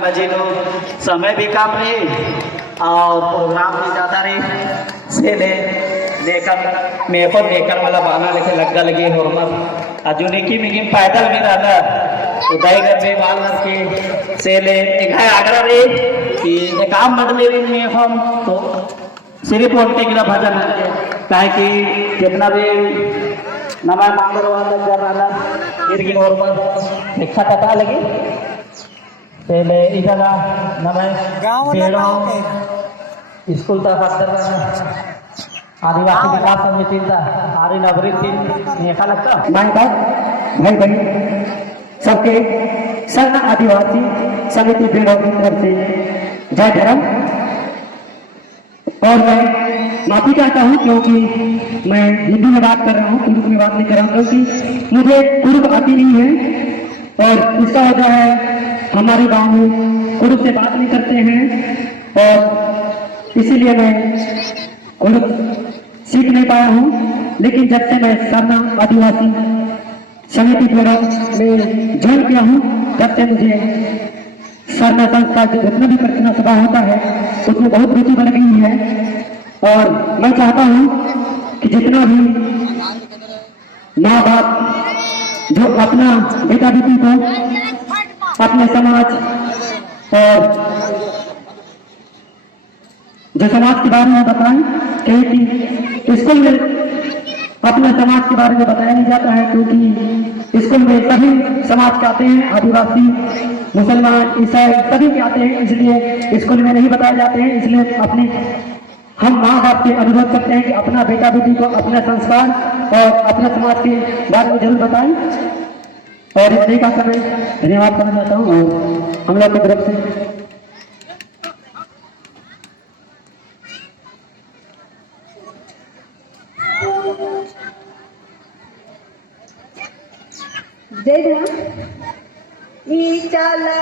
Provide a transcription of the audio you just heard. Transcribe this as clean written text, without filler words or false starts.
बजे तो समय भी कम रही और प्रोग्राम भी ज़्यादा रही से लेकर मेरे को लेकर वाला बहाना लेके लगे हरमत अजुनी की मिगी पैदल भी रहता उदय कर बे बाल करके से ले एक है आगरा रे कि एक काम बदले भी नहीं हम तो सिर्फ उनके गिरा भजन कहे कि जितना भी नमः मांगर वाला कर रहा इरगी हरमत इच्छा कथा लगी पहले इधर नमः स्कूल तक आदिवासी विकास समिति आरी नगरी नेखा लगता माय बाप भाई बहन सबके सर्व आदिवासी समिति भेड़ों की तरफ से जय धर्म। और मैं माफी चाहता हूँ क्योंकि मैं हिंदी में बात कर रहा हूँ, उर्दू में बात नहीं कर रहा हूँ क्योंकि मुझे उर्दू आती नहीं है और इसका वजह है हमारे गांव में उर्दू से बात नहीं करते हैं और इसीलिए मैं उर्दू सीख नहीं पाया हूँ। लेकिन जब से मैं सरना आदिवासी समिति द्वारा में ज्वाइन किया हूँ तब से मुझे सरना संस्था जो जितना भी प्रार्थना सभा होता है उसमें बहुत रुचि बढ़ गई है और मैं चाहता हूँ कि जितना भी माँ बाप जो अपना बेटा बेटी को अपने समाज और जो समाज के बारे में बताएं क्योंकि स्कूल में अपने समाज के बारे में बताया नहीं जाता है क्योंकि स्कूल में सभी समाज के आते हैं, आदिवासी मुसलमान ईसाई सभी के आते हैं, इसलिए स्कूल में नहीं बताए जाते हैं। इसलिए अपने हम माँ बाप से अनुरोध करते हैं कि अपना बेटा बेटी को अपना संस्कार और अपने समाज के बारे में जरूर बताएं और इस तरीका से मैं धन्यवाद करना चाहता हूँ और हम लोग की तरफ से जय धर्म। ई चला